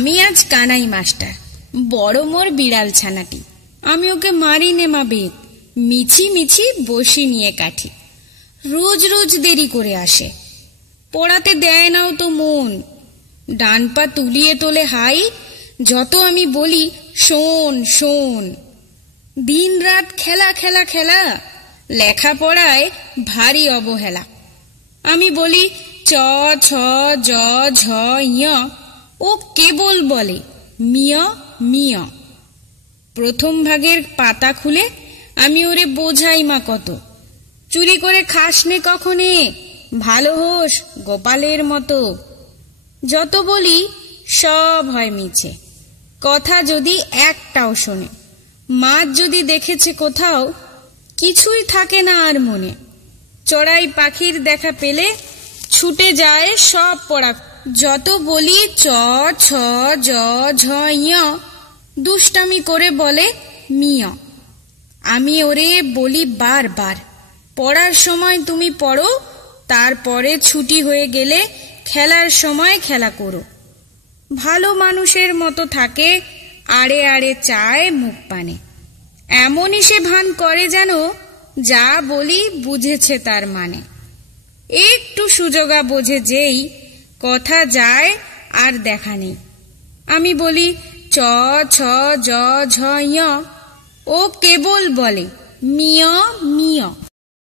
আমি আজ কানাই মাস্টার, বড় মোর বিড়াল ছানাটি। আমি ওকে মারি নে মা বেদ, মিছি মিছি বসি নিয়ে কাঠি। রোজ রোজ দেরি করে আসে, পড়াতে দেয় নাও তো মন। ডান পা তুলিয়ে তোলে হাই, যত আমি বলি শোন শোন। দিন রাত খেলা খেলা খেলা, লেখাপড়ায় ভারী অবহেলা। আমি বলি চ ছ জ ঝ ইয়, ও কেবল বলে মিয় মিয়। প্রথম ভাগের পাতা খুলে আমি ওরে বোঝাই মা কত, চুরি করে খাস নে কখনে, ভালো হোস গোপালের মতো। যত বলি সব হয় মিছে, কথা যদি একটাও শোনে। মাছ যদি দেখেছে কোথাও, কিছুই থাকে না আর মনে। চড়াই পাখির দেখা পেলে ছুটে যায় সব পড়া। যত বলি চ ছ জ ঝ ইয়, দুষ্টামি করে বলে মিয়। আমি ওরে বলি বারবার, পড়ার সময় তুমি পড়ো, তারপরে ছুটি হয়ে গেলে খেলার সময় খেলা করো। ভালো মানুষের মতো থাকে, আড়ে আড়ে চায় মুখ পানে। এমনই সে ভান করে যেন যা বলি বুঝেছে তার মানে। একটু সুযোগা বোঝে যেই, কথা যায় আর দেখা নেই। আমি বলি চ ছ জ ঝ ইয়, ও কেবল বলে মিয় মিয়।